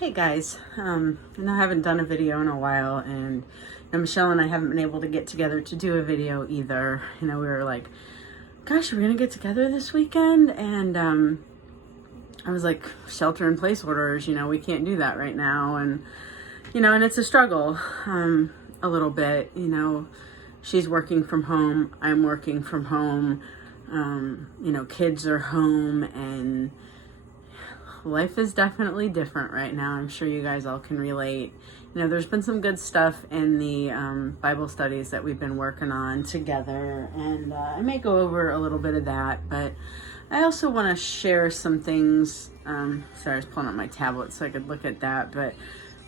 Hey guys, I haven't done a video in a while, and Michelle and I haven't been able to get together to do a video either. We were like, gosh, we're gonna get together this weekend, and I was like, shelter in place orders, we can't do that right now, and it's a struggle, a little bit. She's working from home, I'm working from home, kids are home, and life is definitely different right now. I'm sure you guys all can relate. There's been some good stuff in the Bible studies that we've been working on together, and I may go over a little bit of that, but I also want to share some things. Sorry, I was pulling up my tablet so I could look at that, but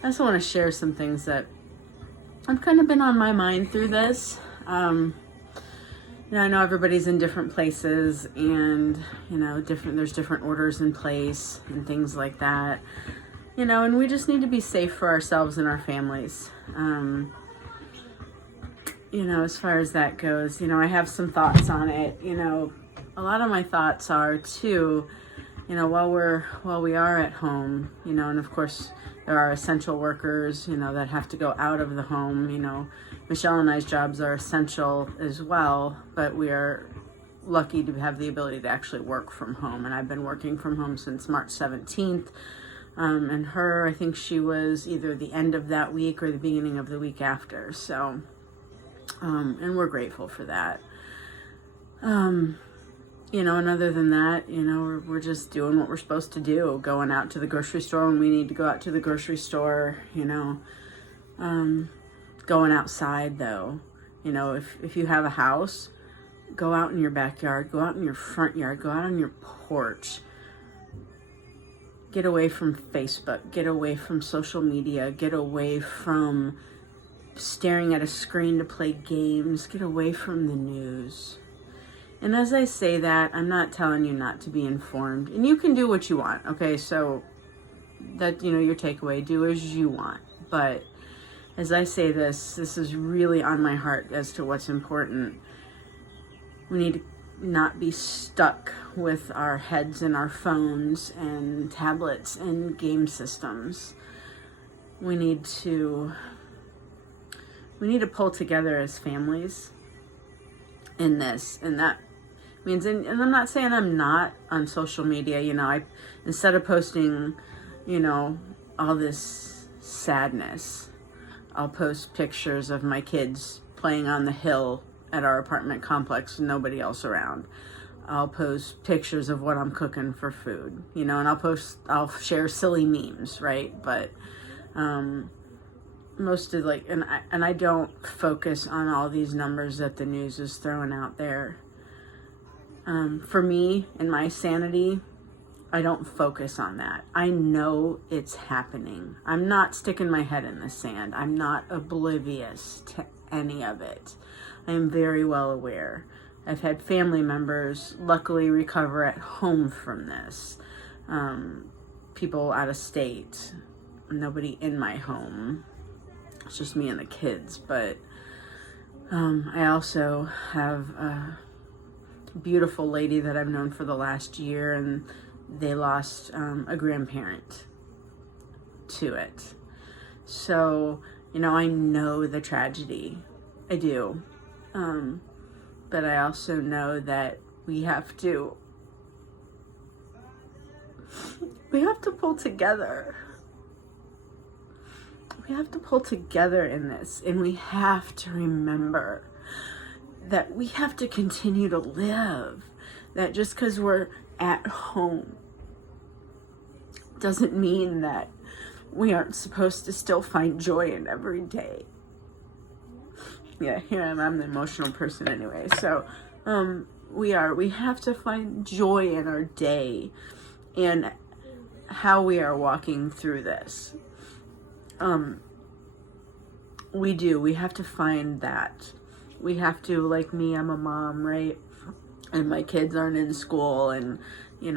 I also want to share some things that have kind of been on my mind through this. I know everybody's in different places, and there's different orders in place and things like that. And we just need to be safe for ourselves and our families. As far as that goes, I have some thoughts on it. A lot of my thoughts are too, while we are at home, and of course there are essential workers, that have to go out of the home. Michelle and I's jobs are essential as well, but we are lucky to have the ability to actually work from home. And I've been working from home since March 17th. And her, I think she was either the end of that week or the beginning of the week after. So, and we're grateful for that. And other than that, we're just doing what we're supposed to do, going out to the grocery store when we need to go out to the grocery store, going outside though. If you have a house, go out in your backyard, go out in your front yard, go out on your porch. Get away from Facebook, get away from social media, get away from staring at a screen to play games, get away from the news. And as I say that, I'm not telling you not to be informed. And you can do what you want, okay? So that, your takeaway, do as you want. But as I say this is really on my heart as to what's important. We need to not be stuck with our heads in our phones and tablets and game systems. We need to pull together as families in this, and that means, and I'm not saying I'm not on social media. I, instead of posting, all this sadness, I'll post pictures of my kids playing on the hill at our apartment complex with nobody else around. I'll post pictures of what I'm cooking for food, and I'll share silly memes, right? But most of and I don't focus on all these numbers that the news is throwing out there. For me and my sanity, I don't focus on that. I know it's happening. I'm not sticking my head in the sand. I'm not oblivious to any of it. I am very well aware. I've had family members luckily recover at home from this. People out of state. Nobody in my home. It's just me and the kids. But I also have a beautiful lady that I've known for the last year, and they lost a grandparent to it. So, I know the tragedy. I do. But I also know that we have to pull together. We have to pull together in this, and we have to remember that we have to continue to live. That just because we're at home doesn't mean that we aren't supposed to still find joy in every day. Yeah, here I am. I'm the emotional person anyway. So, we have to find joy in our day and how we are walking through this. We have to find that. We have to, like me, I'm a mom, right? And my kids aren't in school, and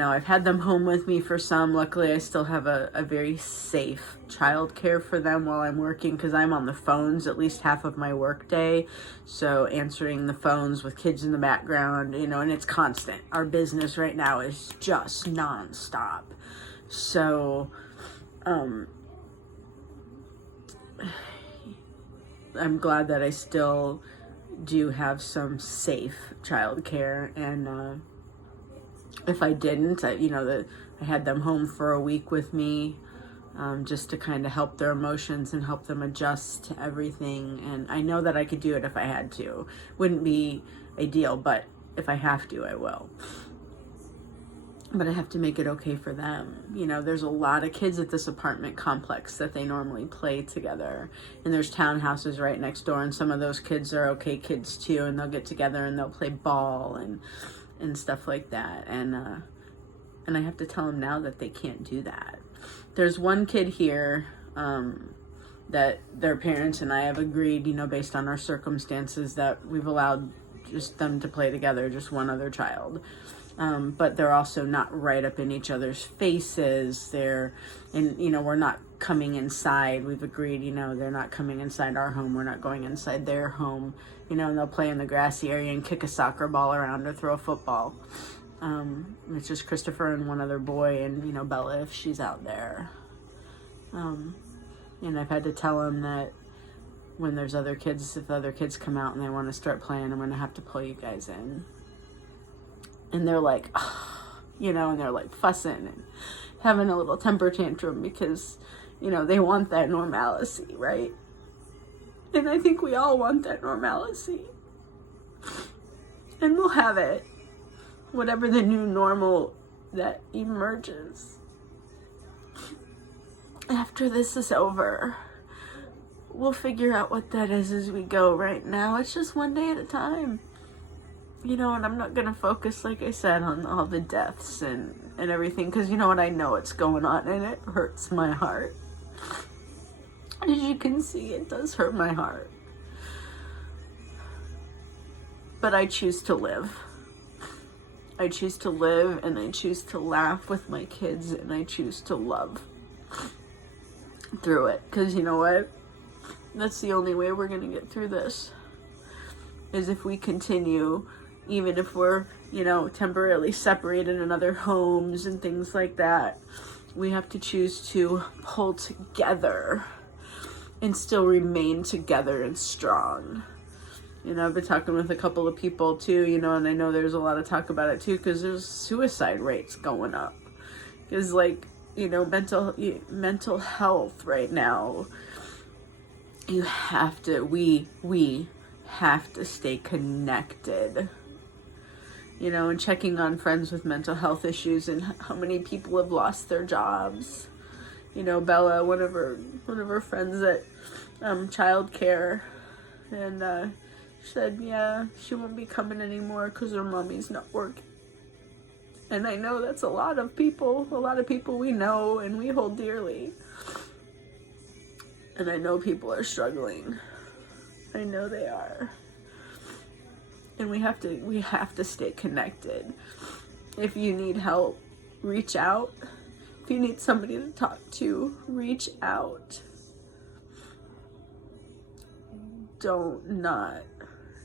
I've had them home with me for some. Luckily, I still have a very safe childcare for them while I'm working, because I'm on the phones at least half of my work day. So answering the phones with kids in the background, and it's constant. Our business right now is just nonstop. So I'm glad that I still do have some safe childcare, and if I didn't, I had them home for a week with me, just to kind of help their emotions and help them adjust to everything. And I know that I could do it if I had to. Wouldn't be ideal, but if I have to, I will. But I have to make it okay for them. There's a lot of kids at this apartment complex that they normally play together. And there's townhouses right next door, and some of those kids are okay kids too, and they'll get together and they'll play ball and stuff like that. And I have to tell them now that they can't do that. There's one kid here that their parents and I have agreed, based on our circumstances, that we've allowed just them to play together, just one other child. But they're also not right up in each other's faces. We're not coming inside. We've agreed, they're not coming inside our home. We're not going inside their home, and they'll play in the grassy area and kick a soccer ball around or throw a football. It's just Christopher and one other boy, and, Bella, if she's out there. And I've had to tell him that when there's other kids, if other kids come out and they want to start playing, I'm going to have to pull you guys in. And they're like, and they're like fussing and having a little temper tantrum because, they want that normalcy, right? And I think we all want that normalcy. And we'll have it, whatever the new normal that emerges. After this is over, we'll figure out what that is as we go. Right now, it's just one day at a time. And I'm not going to focus, like I said, on all the deaths and everything, because I know what's going on, and it hurts my heart. As you can see, it does hurt my heart. But I choose to live. I choose to live, and I choose to laugh with my kids, and I choose to love through it. Because you know what? That's the only way we're going to get through this, is if we continue. Even if we're, temporarily separated in other homes and things like that, we have to choose to pull together and still remain together and strong. I've been talking with a couple of people too, and I know there's a lot of talk about it too, because there's suicide rates going up. Because mental health right now, we have to stay connected. And checking on friends with mental health issues and how many people have lost their jobs. Bella, one of her friends at childcare, and said, yeah, she won't be coming anymore because her mommy's not working. And I know that's a lot of people we know and we hold dearly. And I know people are struggling. I know they are. And we have to stay connected. If you need help, reach out. If you need somebody to talk to, reach out. Don't not.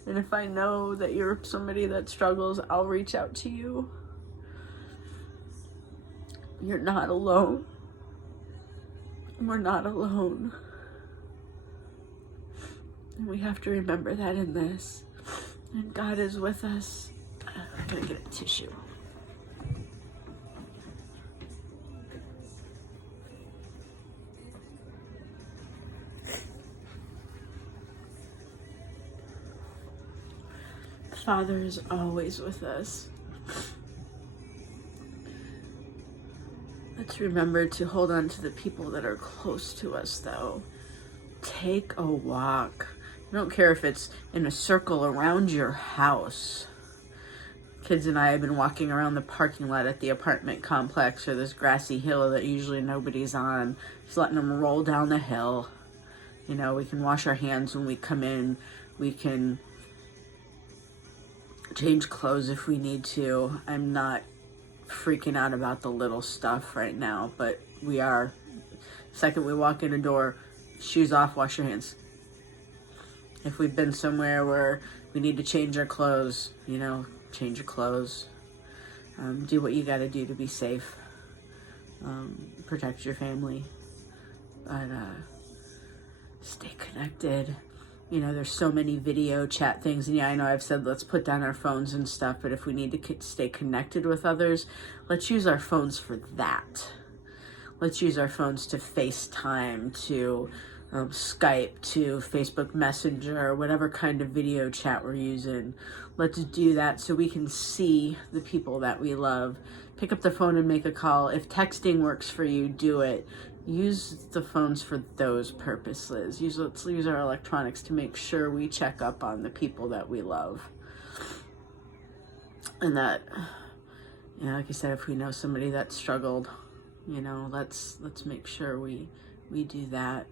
And if I know that you're somebody that struggles, I'll reach out to you. You're not alone. We're not alone. And we have to remember that in this. And God is with us. I'm gonna get a tissue. Father is always with us. Let's remember to hold on to the people that are close to us, though. Take a walk. I don't care if it's in a circle around your house. Kids and I have been walking around the parking lot at the apartment complex, or this grassy hill that usually nobody's on. Just letting them roll down the hill. We can wash our hands when we come in. We can change clothes if we need to. I'm not freaking out about the little stuff right now, but we are. Second we walk in a door, shoes off, wash your hands. If we've been somewhere where we need to change our clothes, change your clothes. Do what you got to do to be safe. Protect your family. But stay connected. You know, there's so many video chat things. And yeah, I know I've said let's put down our phones and stuff, but if we need to stay connected with others, let's use our phones for that. Let's use our phones to FaceTime, to Skype, to Facebook Messenger, or whatever kind of video chat we're using. Let's do that so we can see the people that we love. Pick up the phone and make a call. If texting works for you, do it. Use the phones for those purposes. Let's use our electronics to make sure we check up on the people that we love. And that, you know, like I said, if we know somebody that struggled, you know, let's make sure we do that.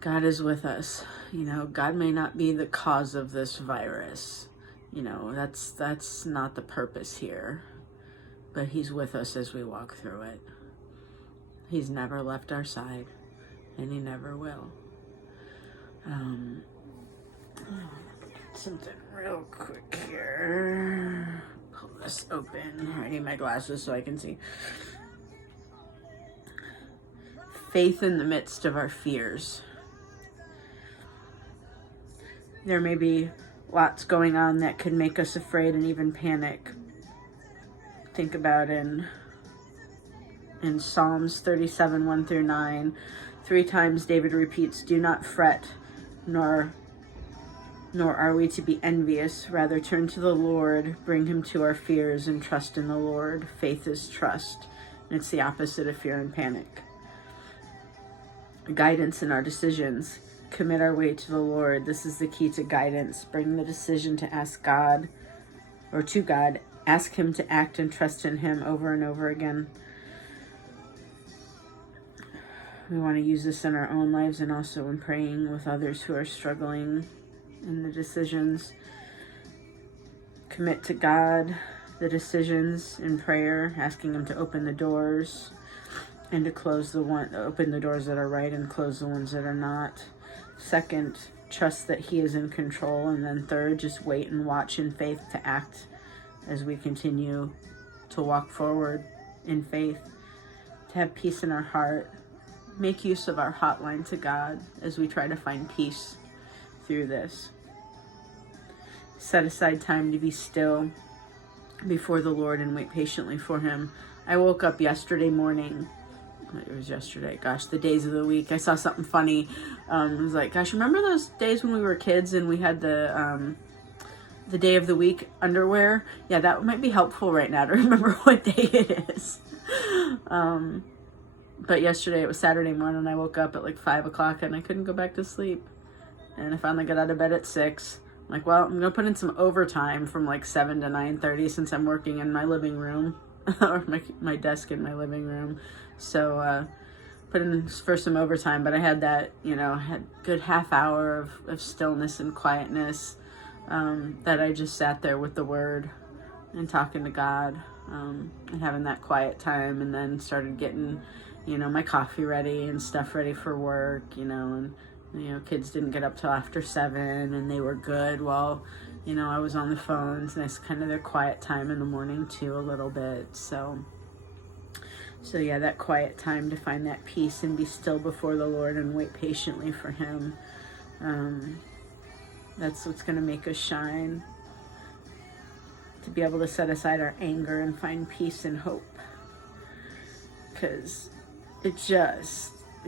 God is with us. You know, God may not be the cause of this virus. You know, that's not the purpose here. But he's with us as we walk through it. He's never left our side, and he never will. Something real quick here. Pull this open. I need my glasses so I can see. Faith in the midst of our fears. There may be lots going on that could make us afraid and even panic. Think about in Psalms 37, 1-9, 3 times David repeats, "Do not fret, nor are we to be envious. Rather turn to the Lord, bring him to our fears, and trust in the Lord." Faith is trust, and it's the opposite of fear and panic. Guidance in our decisions. Commit our way to the Lord. This is the key to guidance. Bring the decision to ask God, or to God. Ask him to act and trust in him over and over again. We want to use this in our own lives and also in praying with others who are struggling in the decisions. Commit to God the decisions in prayer, asking him to open the doors and to open the doors that are right and close the ones that are not. Second, trust that he is in control. And then third, just wait and watch in faith to act as we continue to walk forward in faith, to have peace in our heart. Make use of our hotline to God as we try to find peace through this. Set aside time to be still before the Lord and wait patiently for him. I woke up yesterday morning. It was yesterday. Gosh, the days of the week. I saw something funny. It was like, gosh, remember those days when we were kids and we had the day of the week underwear? Yeah, that might be helpful right now to remember what day it is. But yesterday, it was Saturday morning, I woke up at like 5 o'clock and I couldn't go back to sleep. And I finally got out of bed at 6. I'm like, well, I'm going to put in some overtime from like 7 to 9:30 since I'm working in my living room, or my desk in my living room. So put in for some overtime, but I had that, had a good half hour of stillness and quietness that I just sat there with the Word and talking to God and having that quiet time, and then started getting my coffee ready and stuff ready for work, and kids didn't get up till after 7, and they were good while I was on the phones, and it's kind of their quiet time in the morning too, a little bit. So yeah, that quiet time to find that peace and be still before the Lord and wait patiently for him. That's what's going to make us shine, to be able to set aside our anger and find peace and hope, because it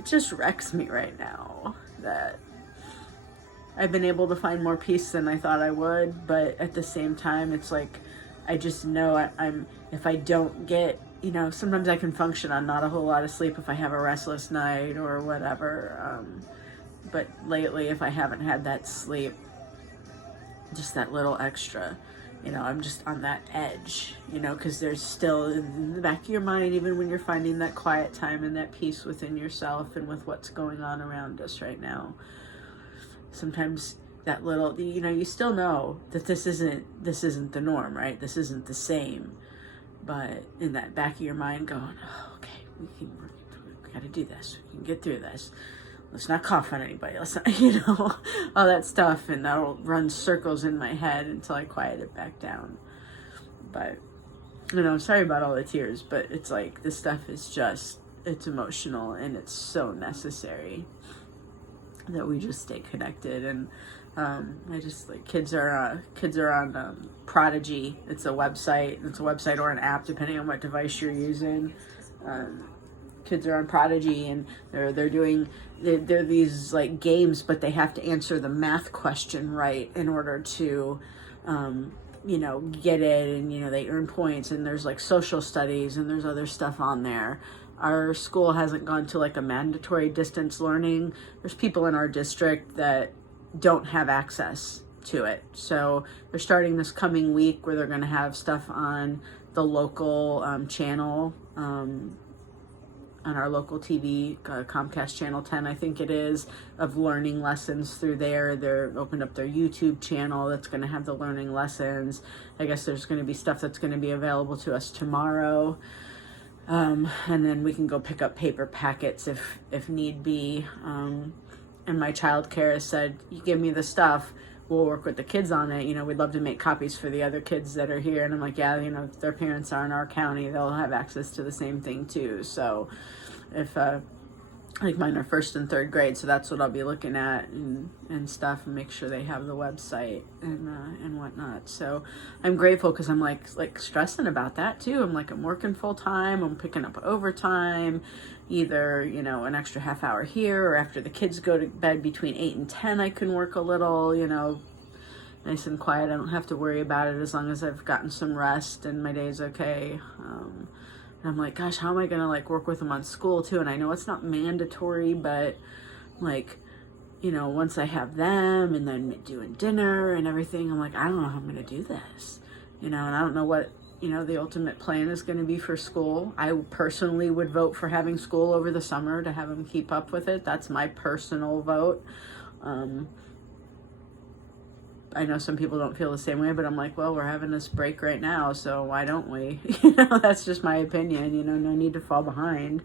just wrecks me right now that I've been able to find more peace than I thought I would, but at the same time, it's like I just know if I don't get, sometimes I can function on not a whole lot of sleep if I have a restless night or whatever, but lately, if I haven't had that sleep, just that little extra, I'm just on that edge, because there's still in the back of your mind, even when you're finding that quiet time and that peace within yourself and with what's going on around us right now, sometimes that little, you still know that this isn't the norm, right? This isn't the same, but in that back of your mind going, oh, okay, we gotta do this. We can get through this. Let's not cough on anybody. Let's not, all that stuff. And that'll run circles in my head until I quiet it back down. But, I'm sorry about all the tears, but it's like, this stuff is it's emotional and it's so necessary. that we just stay connected. And I just like kids are on Prodigy. It's a website or an app depending on what device you're using. Kids are on Prodigy, and they're these like games, but they have to answer the math question right in order to get it, and they earn points, and there's like social studies, and there's other stuff on there. Our school hasn't gone to like a mandatory distance learning. There's people in our district that don't have access to it. So they're starting this coming week where they're going to have stuff on the local channel, on our local TV, Comcast Channel 10, I think it is, of learning lessons through there. They're opened up their YouTube channel that's going to have the learning lessons. I guess there's going to be stuff that's going to be available to us tomorrow. And then we can go pick up paper packets if need be. And my childcare has said, you give me the stuff, we'll work with the kids on it. We'd love to make copies for the other kids that are here. And I'm like, yeah, if their parents are in our county, they'll have access to the same thing too. So if, like mine are 1st and 3rd grade, so that's what I'll be looking at and stuff, and make sure they have the website and whatnot. So I'm grateful, because I'm like stressing about that too. I'm working full time. I'm picking up overtime, either an extra half hour here, or after the kids go to bed between 8 and 10, I can work a little, nice and quiet. I don't have to worry about it as long as I've gotten some rest and my day's okay. And I'm like, gosh, how am I going to work with them on school too? And I know it's not mandatory, but once I have them and then doing dinner and everything, I'm like, I don't know how I'm going to do this, and I don't know what, the ultimate plan is going to be for school. I personally would vote for having school over the summer to have them keep up with it. That's my personal vote. I know some people don't feel the same way, but I'm like, well, we're having this break right now, so why don't we? That's just my opinion. No need to fall behind.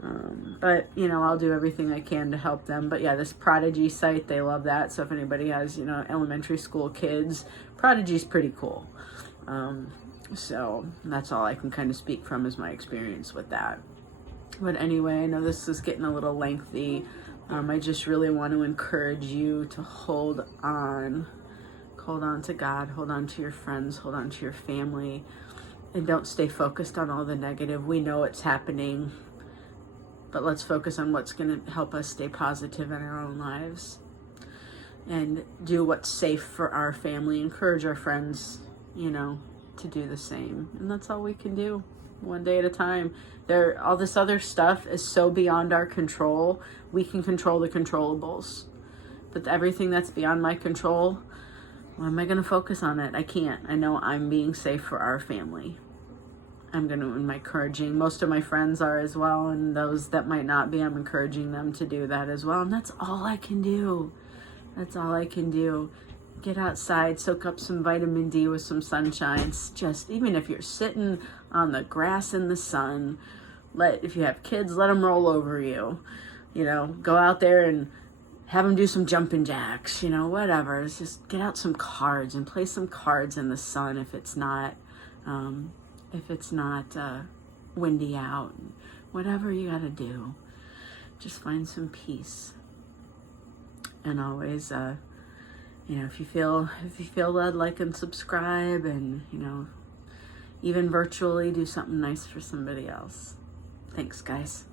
But I'll do everything I can to help them. But yeah, this Prodigy site, they love that. So if anybody has, elementary school kids, Prodigy's pretty cool. So that's all I can kind of speak from, is my experience with that. But anyway, I know this is getting a little lengthy. I just really want to encourage you to hold on to God, hold on to your friends, hold on to your family, and don't stay focused on all the negative. We know it's happening, but let's focus on what's going to help us stay positive in our own lives, and do what's safe for our family. Encourage our friends, to do the same. And that's all we can do, one day at a time. All this other stuff is so beyond our control. We can control the controllables, but everything that's beyond my control, why am I going to focus on it? I can't. I know I'm being safe for our family. I'm encouraging, most of my friends are as well, and those that might not be, I'm encouraging them to do that as well. And that's all I can do. That's all I can do. Get outside, soak up some vitamin D with some sunshine. Just, even if you're sitting on the grass in the sun, if you have kids, let them roll over you. Go out there and have them do some jumping jacks, whatever. It's just get out some cards and play some cards in the sun if it's not windy out. Whatever you gotta do, just find some peace. And always, if you feel led, like and subscribe, and even virtually do something nice for somebody else. Thanks, guys.